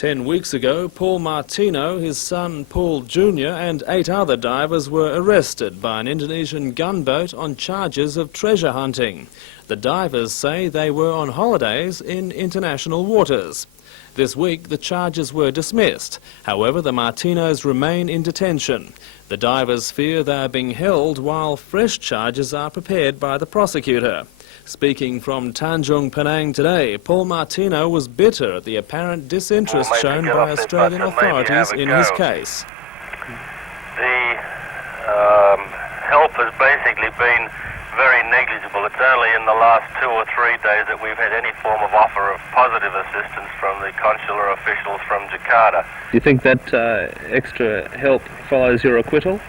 10 weeks ago, Paul Martino, his son Paul Jr. and 8 other divers were arrested by an Indonesian gunboat on charges of treasure hunting. The divers say they were on holidays in international waters. This week the charges were dismissed. However, the Martinos remain in detention. The divers fear they are being held while fresh charges are prepared by the prosecutor. Speaking from Tanjung Penang today, Paul Martino was bitter at the apparent disinterest shown by Australian authorities in his case. The help has basically been very negligible. It's only in the last 2 or 3 days that we've had any form of offer of positive assistance from the consular officials from Jakarta. Do you think that extra help follows your acquittal?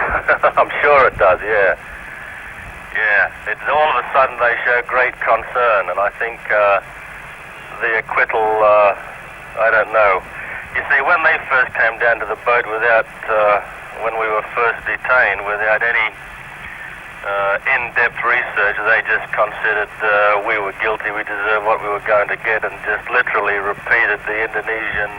I'm sure it does, yeah. Yeah, it's all of a sudden they show great concern, and I think the acquittal, I don't know. You see, when they first came down to the boat without, when we were first detained, without any in-depth research, they just considered we were guilty, we deserved what we were going to get, and just literally repeated the Indonesian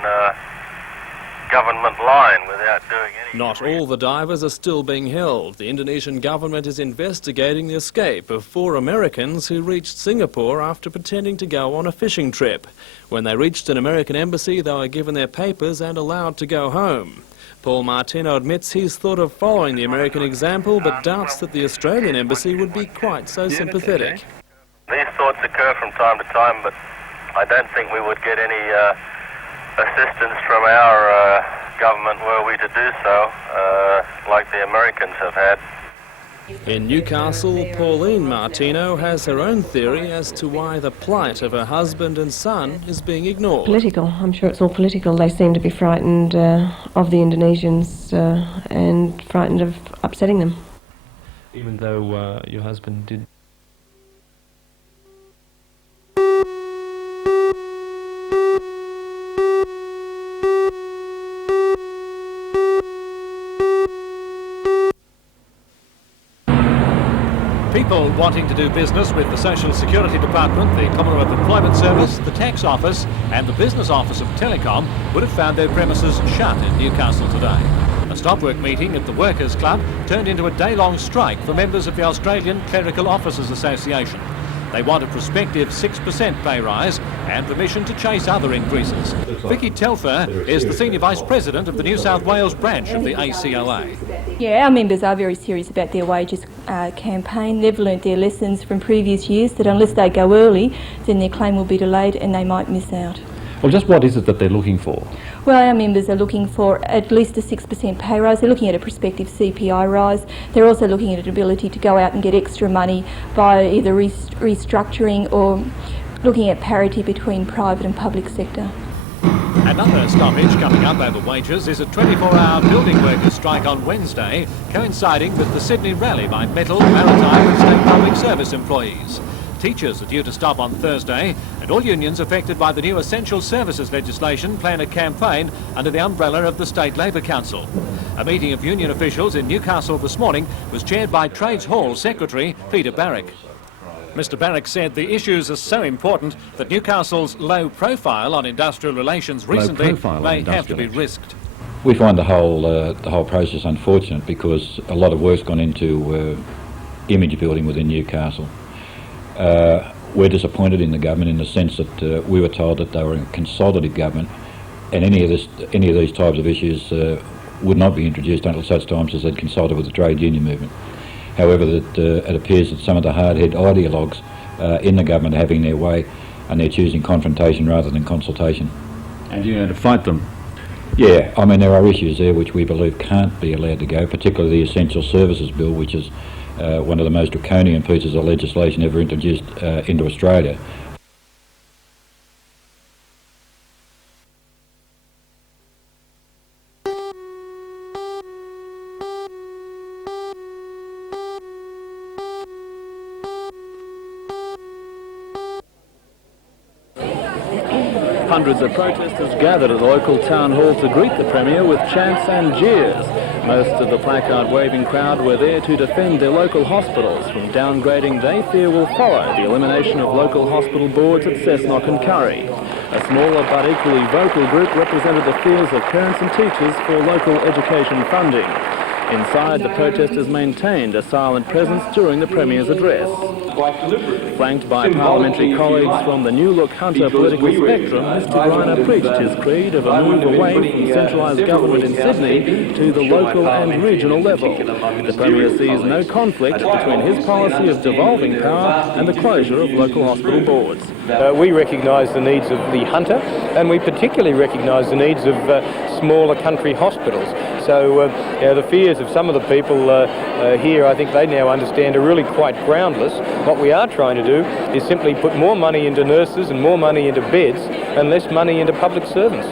government line without doing anything. Not all the divers are still being held. The Indonesian government is investigating the escape of 4 Americans who reached Singapore after pretending to go on a fishing trip. When they reached an American embassy, they were given their papers and allowed to go home. Paul Martino admits he's thought of following the American example, but doubts that the Australian embassy would be quite so sympathetic. These thoughts occur from time to time, but I don't think we would get any assistance from our government were we to do so, like the Americans have had. In Newcastle, Pauline Martino has her own theory as to why the plight of her husband and son is being ignored. Political. I'm sure it's all political. They seem to be frightened of the Indonesians and frightened of upsetting them. Even though your husband did... People wanting to do business with the Social Security Department, the Commonwealth Employment Service, the Tax Office and the Business Office of Telecom would have found their premises shut in Newcastle today. A stop-work meeting at the Workers' Club turned into a day-long strike for members of the Australian Clerical Officers Association. They want a prospective 6% pay rise and permission to chase other increases. Vicky Telfer is the Senior Vice President of the New South Wales branch of the ACLA. Yeah, our members are very serious about their wages campaign. They've learnt their lessons from previous years that unless they go early, then their claim will be delayed and they might miss out. Well, just what is it that they're looking for? Well, our members are looking for at least a 6% pay rise. They're looking at a prospective CPI rise. They're also looking at an ability to go out and get extra money by either restructuring or looking at parity between private and public sector. Another stoppage coming up over wages is a 24-hour building workers strike on Wednesday, coinciding with the Sydney rally by metal, maritime and state public service employees. Teachers are due to stop on Thursday, and all unions affected by the new Essential Services legislation plan a campaign under the umbrella of the State Labor Council. A meeting of union officials in Newcastle this morning was chaired by Trades Hall Secretary Peter Barrack. Mr Barrack said the issues are so important that Newcastle's low profile on industrial relations recently may have to be risked. We find the whole process unfortunate because a lot of work's gone into image building within Newcastle. We're disappointed in the government in the sense that we were told that they were a consultative government, and any of these types of issues would not be introduced until such times as they'd consulted with the trade union movement. However, it appears that some of the hard-head ideologues in the government are having their way, and they're choosing confrontation rather than consultation. And you're going to fight them? Yeah, I mean there are issues there which we believe can't be allowed to go, particularly the Essential Services Bill, which is one of the most draconian pieces of legislation ever introduced into Australia. Hundreds of protesters gathered at the local town hall to greet the Premier with chants and jeers. Most of the placard-waving crowd were there to defend their local hospitals from downgrading they fear will follow the elimination of local hospital boards at Cessnock and Curry. A smaller but equally vocal group represented the fears of parents and teachers for local education funding. Inside, the protesters maintained a silent presence during the Premier's address. Flanked by parliamentary colleagues from the New Look Hunter political spectrum, Mr Greiner preached his creed of a move away from centralised government in Sydney to the local and regional level. The Premier sees no conflict between his policy of devolving power and the closure of local hospital boards. We recognise the needs of the hunter, and we particularly recognise the needs of smaller country hospitals. So the fears of some of the people here, I think they now understand, are really quite groundless. What we are trying to do is simply put more money into nurses and more money into beds and less money into public servants.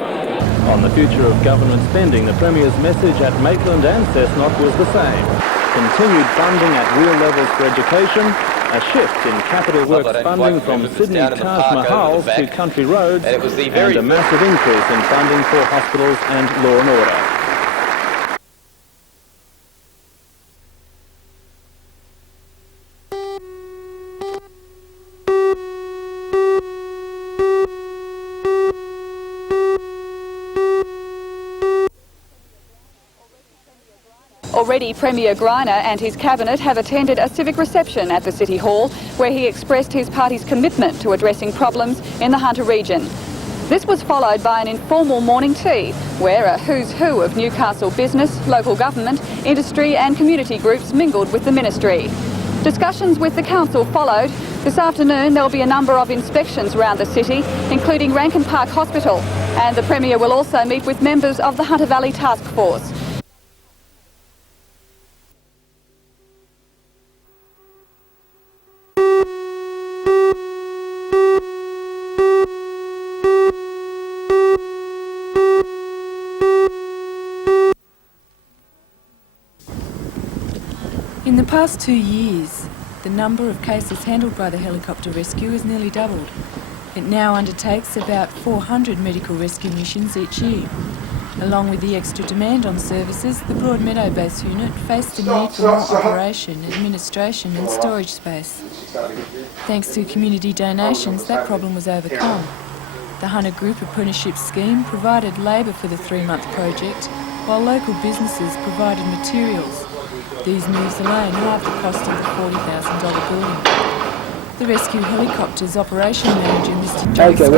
On the future of government spending, the Premier's message at Maitland and Cessnock was the same. Continued funding at real levels for education, a shift in capital works funding from Sydney Taj Mahals to country roads, and a massive increase in funding for hospitals and law and order. Already, Premier Greiner and his cabinet have attended a civic reception at the City Hall where he expressed his party's commitment to addressing problems in the Hunter region. This was followed by an informal morning tea where a who's who of Newcastle business, local government, industry and community groups mingled with the ministry. Discussions with the council followed. This afternoon there will be a number of inspections around the city, including Rankin Park Hospital, and the Premier will also meet with members of the Hunter Valley Task Force. In the past 2 years, the number of cases handled by the helicopter rescue has nearly doubled. It now undertakes about 400 medical rescue missions each year. Along with the extra demand on services, the Broadmeadow Base unit faced a need for more operation, administration and storage space. Thanks to community donations, that problem was overcome. The Hunter Group Apprenticeship Scheme provided labour for the 3-month project, while local businesses provided materials. These moves alone halved the cost of the $40,000 building. The rescue helicopter's operation manager, Mr. Johnston,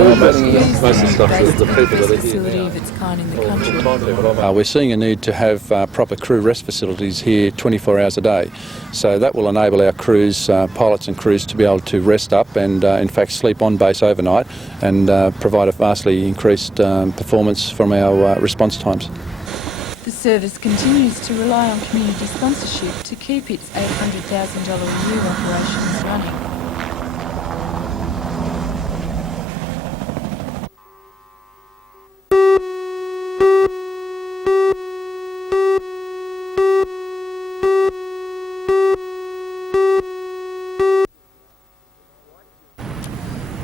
most of the stuff is the people that are facility of its kind in the country. We're seeing a need to have proper crew rest facilities here 24 hours a day. So that will enable our crews, pilots and crews, to be able to rest up and in fact sleep on base overnight and provide a vastly increased performance from our response times. The service continues to rely on community sponsorship to keep its $800,000 a year operations running.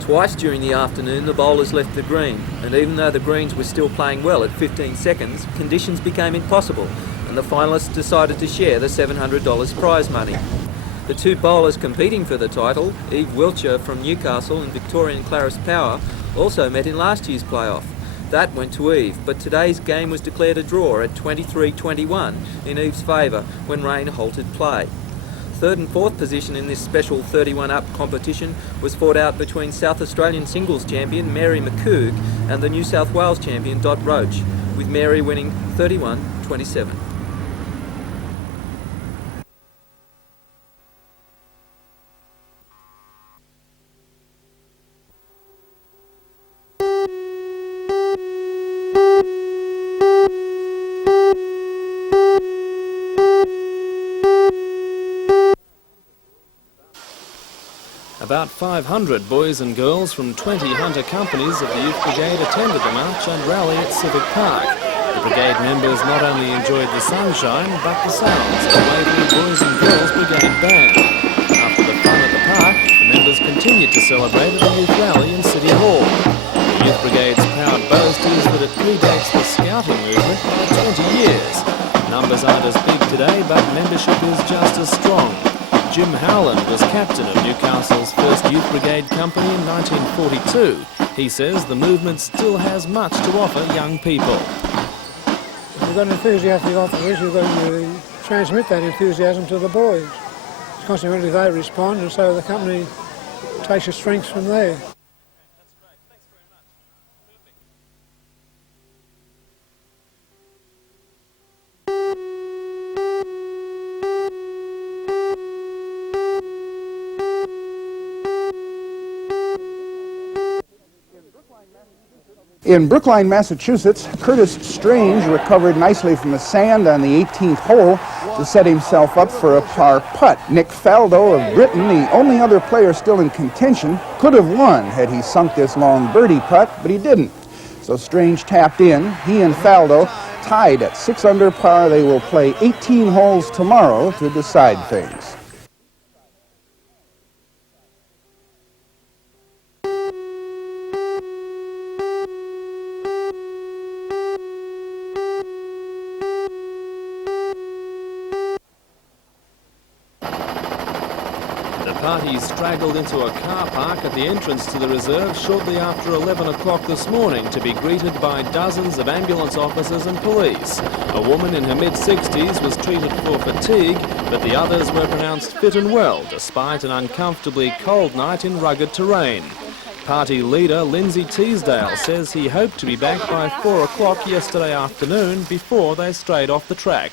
Twice during the afternoon the bowlers left the green, and even though the greens were still playing well at 15 seconds, conditions became impossible and the finalists decided to share the $700 prize money. The two bowlers competing for the title, Eve Wiltshire from Newcastle and Victorian Clarice Power, also met in last year's playoff. That went to Eve, but today's game was declared a draw at 23-21 in Eve's favour when rain halted play. Third and fourth position in this special 31-up competition was fought out between South Australian singles champion Mary McCoog and the New South Wales champion Dot Roach, with Mary winning 31-27. About 500 boys and girls from 20 hunter companies of the Youth Brigade attended the march and rally at Civic Park. The brigade members not only enjoyed the sunshine, but the sounds of the Waverley Boys and Girls Brigade Band. After the fun at the park, the members continued to celebrate at the Youth Rally in City Hall. The Youth Brigade's proud boast is that it predates the scouting movement by 20 years. Numbers aren't as big today, but membership is just as strong. Jim Howland was captain of Newcastle's first Youth Brigade company in 1942. He says the movement still has much to offer young people. If you've got enthusiastic officers, you've got to transmit that enthusiasm to the boys. Consequently, they respond, and so the company takes its strengths from there. In Brookline, Massachusetts, Curtis Strange recovered nicely from the sand on the 18th hole to set himself up for a par putt. Nick Faldo of Britain, the only other player still in contention, could have won had he sunk this long birdie putt, but he didn't. So Strange tapped in. He and Faldo tied at 6 under par. They will play 18 holes tomorrow to decide things. The party straggled into a car park at the entrance to the reserve shortly after 11 o'clock this morning to be greeted by dozens of ambulance officers and police. A woman in her mid-60s was treated for fatigue, but the others were pronounced fit and well, despite an uncomfortably cold night in rugged terrain. Party leader Lindsay Teasdale says he hoped to be back by 4 o'clock yesterday afternoon before they strayed off the track.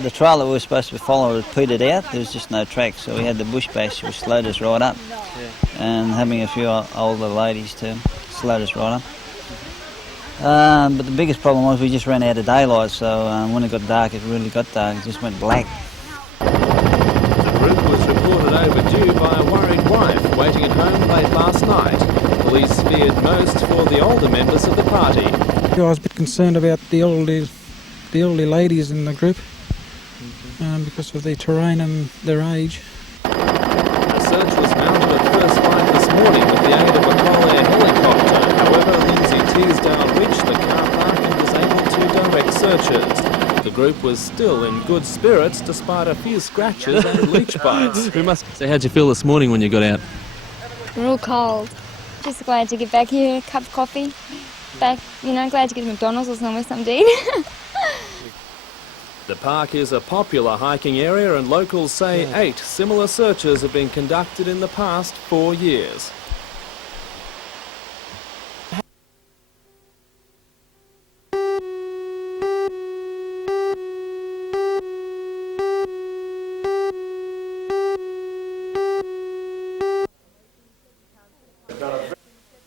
The trail that we were supposed to follow had petered out. There was just no track, so we had the bush bash which slowed us right up, and having a few older ladies to slowed us right up. But the biggest problem was we just ran out of daylight, so when it got dark, it really got dark. It just went black. The group was reported overdue by a worried wife waiting at home late last night. Police feared most for the older members of the party. I was a bit concerned about the elderly ladies in the group. Because of their terrain and their age. A search was mounted at first light this morning with the aid of a Correctional helicopter. However, Lindsay Teasdale reached the car park and was able to direct searches. The group was still in good spirits despite a few scratches and leech bites. So how'd you feel this morning when you got out? Real cold. Just glad to get back here, a cup of coffee. Back, glad to get to McDonald's or somewhere, something to eat. The park is a popular hiking area, and locals say 8 similar searches have been conducted in the past 4 years.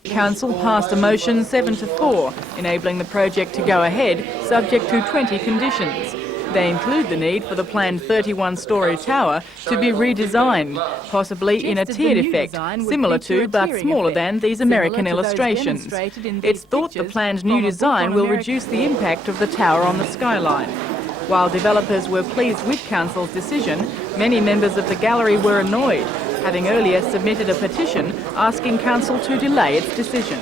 Council passed a motion 7-4, enabling the project to go ahead, subject to 20 conditions. They include the need for the planned 31-storey tower to be redesigned, possibly in a tiered effect, similar to but smaller than these American illustrations. It's thought the planned new design will reduce the impact of the tower on the skyline. While developers were pleased with Council's decision, many members of the gallery were annoyed, having earlier submitted a petition asking Council to delay its decision.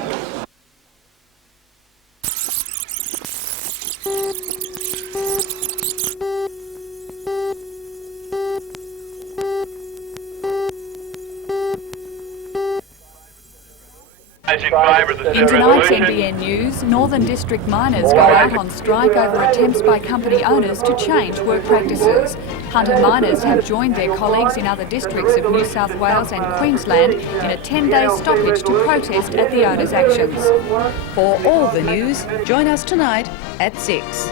In tonight's NBN News, Northern District miners go out on strike over attempts by company owners to change work practices. Hunter miners have joined their colleagues in other districts of New South Wales and Queensland in a 10-day stoppage to protest at the owners' actions. For all the news, join us tonight at 6.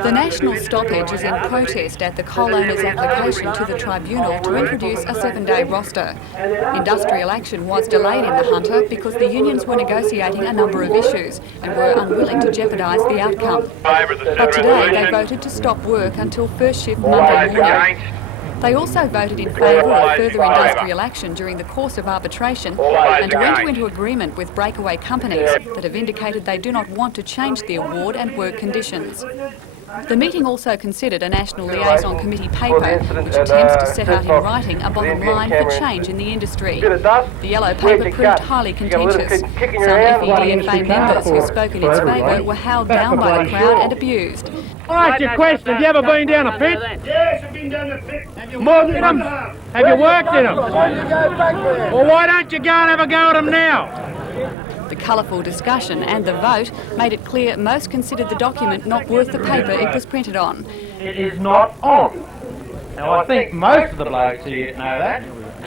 The national stoppage is in protest at the coal owners' application to the tribunal to introduce a 7-day roster. Industrial action was delayed in the Hunter because the unions were negotiating a number of issues and were unwilling to jeopardise the outcome. But today they voted to stop work until first shift Monday morning. They also voted in favour of further industrial action during the course of arbitration and to enter into agreement with breakaway companies that have indicated they do not want to change the award and work conditions. The meeting also considered a National Liaison Committee paper which attempts to set out in writing a bottom line for change in the industry. The yellow paper proved highly contentious. Some FEDFA members who spoke in its favour were howled down by the crowd and abused. I ask you a question, have you ever been down a pit? Yes, I've been down the pit. Have you worked in them? Have you worked in them? Well, why don't you go and have a go at them now? The colourful discussion and the vote made it clear most considered the document not worth the paper it was printed on. It is not on. Now, I think most of the blokes here know that.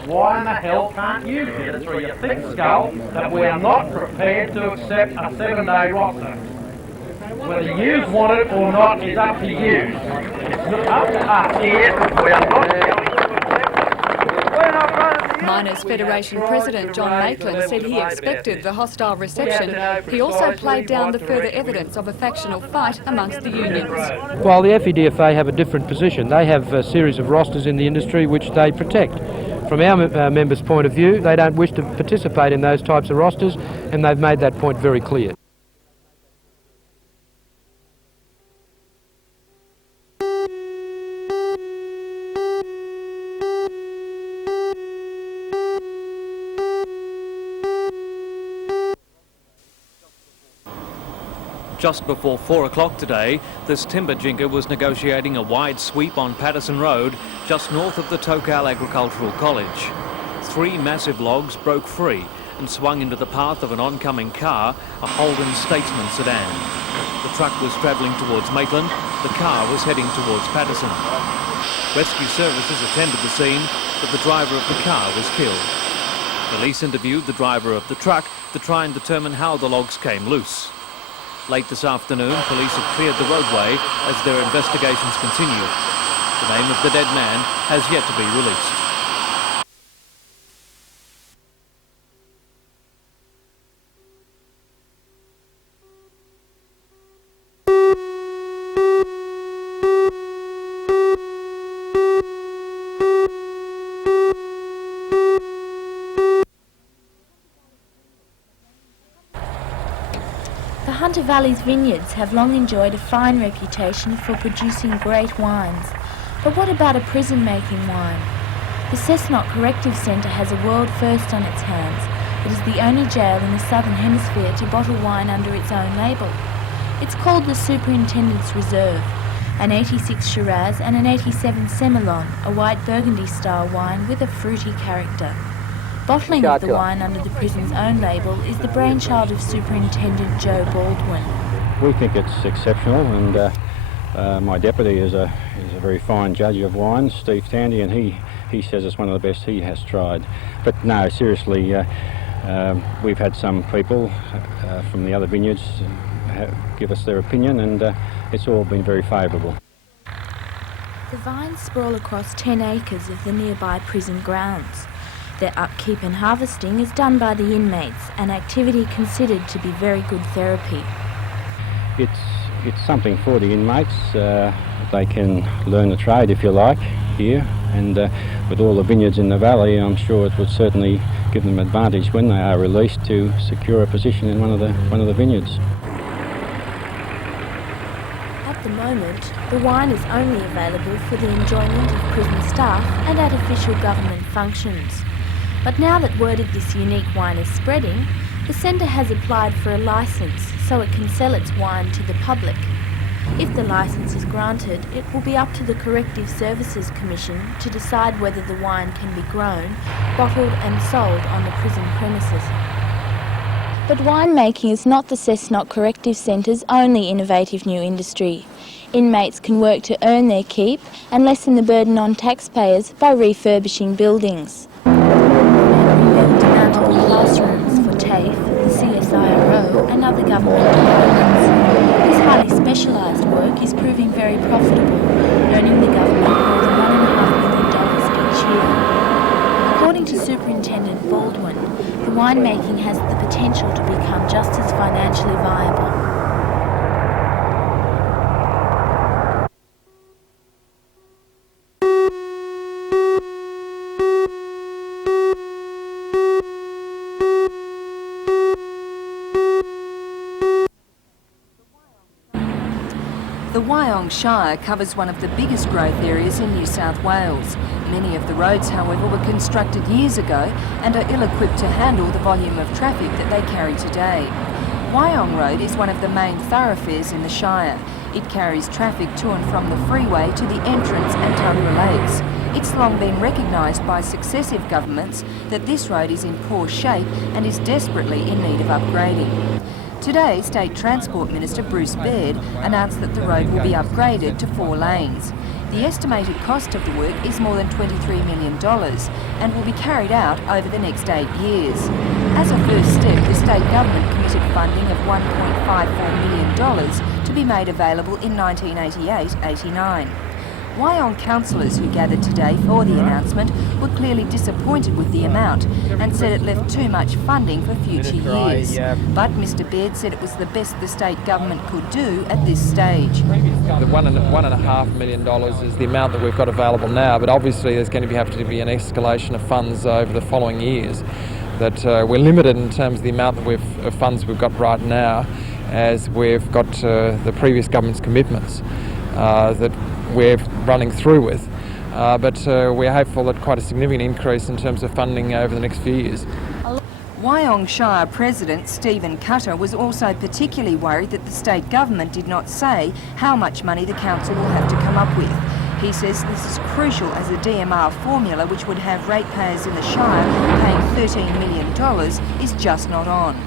Why in the hell can't you get it through your thick skull that we are not prepared to accept a 7-day roster? Whether you want it or not is up to you. It's up to us here. We are not. Miners' Federation President John Maitland said he expected the hostile reception. He also played down the further evidence of a factional fight amongst the unions. While the FEDFA have a different position, they have a series of rosters in the industry which they protect. From our members' point of view, they don't wish to participate in those types of rosters, and they've made that point very clear. Just before 4 o'clock today, this timber jinker was negotiating a wide sweep on Patterson Road, just north of the Tocal Agricultural College. 3 massive logs broke free and swung into the path of an oncoming car, a Holden Statesman sedan. The truck was travelling towards Maitland, the car was heading towards Patterson. Rescue services attended the scene, but the driver of the car was killed. Police interviewed the driver of the truck to try and determine how the logs came loose. Late this afternoon, police have cleared the roadway as their investigations continue. The name of the dead man has yet to be released. The Hunter Valley's vineyards have long enjoyed a fine reputation for producing great wines. But what about a prison-making wine? The Cessnock Corrective Centre has a world first on its hands. It is the only jail in the Southern Hemisphere to bottle wine under its own label. It's called the Superintendent's Reserve, an 86 Shiraz and an 87 Semillon, a white Burgundy-style wine with a fruity character. Bottling of the wine under the prison's own label is the brainchild of Superintendent Joe Baldwin. We think it's exceptional, and my deputy is a very fine judge of wines, Steve Tandy, and he says it's one of the best he has tried. But no, seriously, we've had some people from the other vineyards give us their opinion, and it's all been very favourable. The vines sprawl across 10 acres of the nearby prison grounds. Their upkeep and harvesting is done by the inmates, an activity considered to be very good therapy. It's something for the inmates. They can learn the trade, if you like, here, and with all the vineyards in the valley, I'm sure it would certainly give them advantage when they are released to secure a position in one of the vineyards. At the moment, the wine is only available for the enjoyment of prison staff and at official government functions. But now that word of this unique wine is spreading, the centre has applied for a licence so it can sell its wine to the public. If the licence is granted, it will be up to the Corrective Services Commission to decide whether the wine can be grown, bottled and sold on the prison premises. But winemaking is not the Cessnock Corrective Centre's only innovative new industry. Inmates can work to earn their keep and lessen the burden on taxpayers by refurbishing buildings. Dismantled classrooms for TAFE, the CSIRO and other government departments. This highly specialised work is proving very profitable, earning the government more than $1.5 million each year. According to Superintendent Baldwin, the winemaking has the potential to become just as financially viable. The Wyong Shire covers one of the biggest growth areas in New South Wales. Many of the roads, however, were constructed years ago and are ill-equipped to handle the volume of traffic that they carry today. Wyong Road is one of the main thoroughfares in the Shire. It carries traffic to and from the freeway to the entrance and Tuggerah Lakes. It's long been recognised by successive governments that this road is in poor shape and is desperately in need of upgrading. Today, State Transport Minister Bruce Baird announced that the road will be upgraded to 4 lanes. The estimated cost of the work is more than $23 million and will be carried out over the next 8 years. As a first step, the state government committed funding of $1.54 million to be made available in 1988-89. Wyong councillors who gathered today for the announcement were clearly disappointed with the amount and said it left too much funding for future years. But Mr Baird said it was the best the state government could do at this stage. The $1.5 million is the amount that we've got available now, but obviously there's going to have to be an escalation of funds over the following years. That we're limited in terms of the amount of funds we've got right now, as we've got the previous government's commitments that we're running through with. But we're hopeful that quite a significant increase in terms of funding over the next few years. Wyong Shire President Stephen Cutter was also particularly worried that the state government did not say how much money the council will have to come up with. He says this is crucial as the DMR formula, which would have ratepayers in the Shire paying $13 million, is just not on.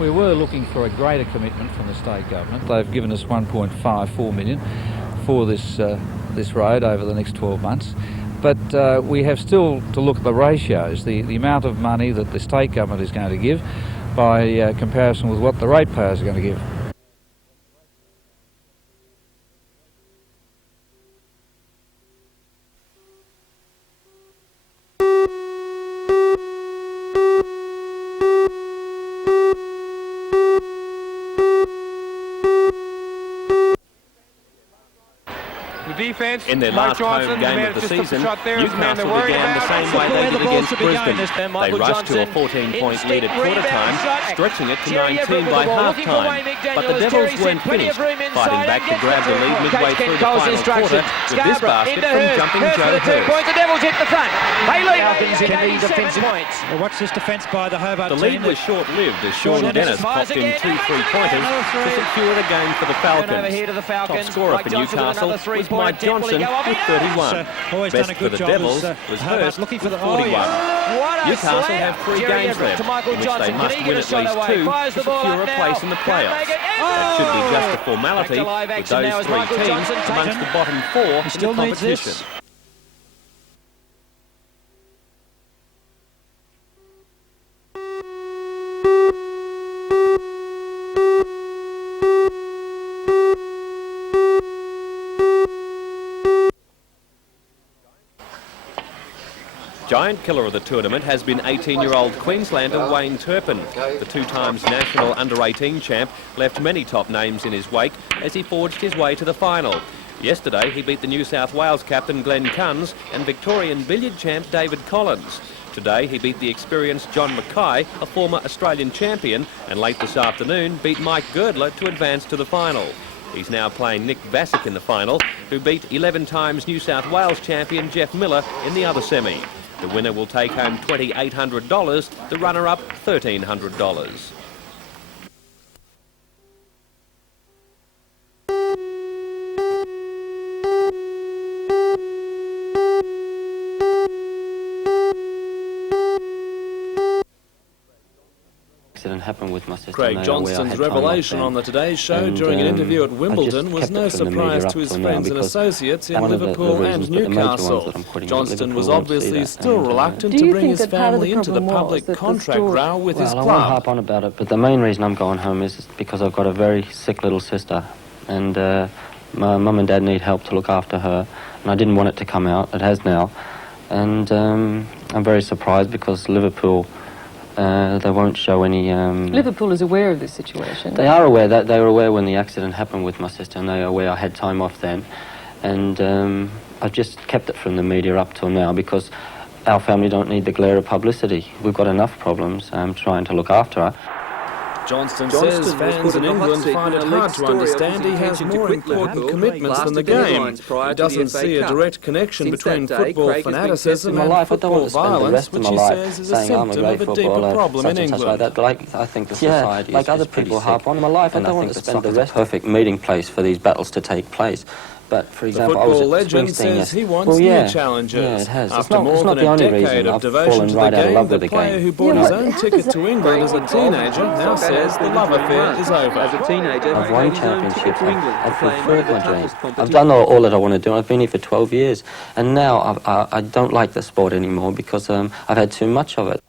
We were looking for a greater commitment from the state government. They've given us $1.54 million for this road over the next 12 months. But we have still to look at the ratios, the amount of money that the state government is going to give by comparison with what the ratepayers are going to give. In their last home game of the season, Newcastle began the same way they did against Brisbane. They rushed to a 14-point lead at quarter time, stretching it to 19 by half-time. But the Devils weren't finished, fighting back to grab the lead midway through the final quarter with this basket from jumping Joe Hurst. The Devils hit the front. They lead in the defensive points. Well, watch this defence by the Hobart team. The lead was short-lived as Sean Dennis popped in 2 3-pointers to secure the game for the Falcons. Top scorer for Newcastle was Mike Johnston with 31. Best for the Devils was Hurst with 41. Newcastle have 3 games left, in which they must win at least 2 to secure a place in the playoffs. That should be just a formality, with those 3 teams amongst the bottom 4 in the competition. Giant killer of the tournament has been 18-year-old Queenslander Wayne Turpin. The 2-times national under-18 champ left many top names in his wake as he forged his way to the final. Yesterday he beat the New South Wales captain Glenn Kunz and Victorian billiard champ David Collins. Today he beat the experienced John Mackay, a former Australian champion, and late this afternoon beat Mike Girdler to advance to the final. He's now playing Nick Bassick in the final, who beat 11-times New South Wales champion Jeff Miller in the other semi. The winner will take home $2,800, the runner-up $1,300. Happened with my sister. Craig Johnston's revelation on the Today Show during an interview at Wimbledon was no surprise to his friends and associates in Liverpool and Newcastle. Johnston was obviously still reluctant to bring his family into the public contract row with his club. I won't harp on about it, but the main reason I'm going home is because I've got a very sick little sister, and my mum and dad need help to look after her, and I didn't want it to come out. It has now, and I'm very surprised because Liverpool, they won't show any... Liverpool is aware of this situation. They are aware. They were aware when the accident happened with my sister, and they are aware I had time off then. And I've just kept it from the media up till now because our family don't need the glare of publicity. We've got enough problems trying to look after her. Johnston says fans in England find it hard to understand he has more important commitments than the game. He doesn't see a direct connection between football fanaticism and football violence, which he says is a symptom of a deeper problem in England. I think the society like other people harp on in my life, and I think that soccer's a perfect meeting place for these battles to take place. But, for example, the football legend says he wants new challenges. Yeah, it has. After more than a decade of devotion to the game, the player who bought his own ticket to England as a teenager now says the love affair is over. As a teenager, I've won championships, I've fulfilled my dreams. I've done all that I want to do. I've been here for 12 years, and now I don't like the sport anymore because I've had too much of it.